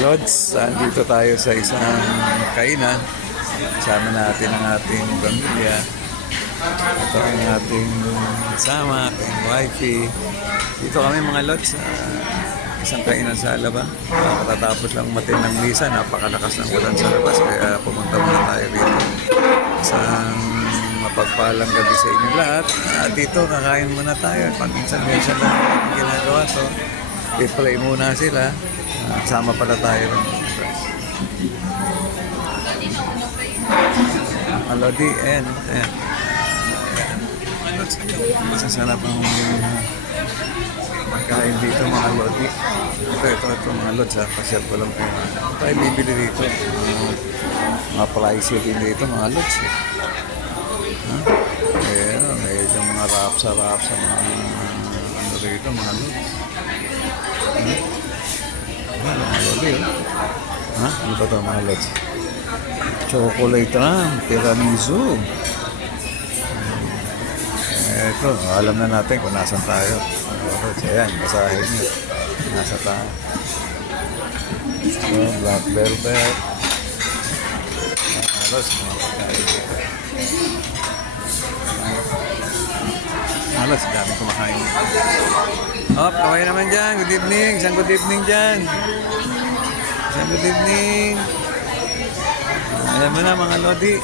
Lods, dito tayo sa isang kainan. Kasama natin ang ating pamilya. Ito ang ating kasama, ating wifey. Dito kami mga Lods, isang kainan sa Alaba. Katatapos lang umatin ng misa, napakalakas ng ulan sa labas. Kaya pumunta muna tayo dito. Isang mapagpalang gabi sa inyo lahat. Dito, kakain muna tayo. Pag-minsan-minsan lang ang ginagawa to. I-pray muna sila. Sama pala tayo ng Lodi and masasarap ang magkain dito mga Lodi. Ito mga Lods ha. Pasyal ko lang po. Tayo bibili dito. Mga pricey din dito mga Lods eh. Medyo mga rapsa mga ano dito mga Lods. Mga Lodi oh. Ano ba ito mga Lods? Chocolate tiramisu. Ito, alam na natin kung nasan tayo. Ayan, basahin nyo. Nasa tayo. So, black velvet. Halos, mga pagkain dito. Halos, dami kumakain. Kaway naman dyan. Good evening. Isang good evening dyan. Isang good evening. Alam mo na mga Lodi,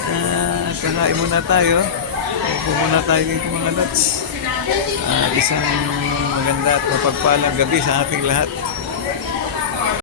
kakain muna tayo. Upo muna tayo dito mga Lods. Isang maganda at mapagpalang gabi sa ating lahat.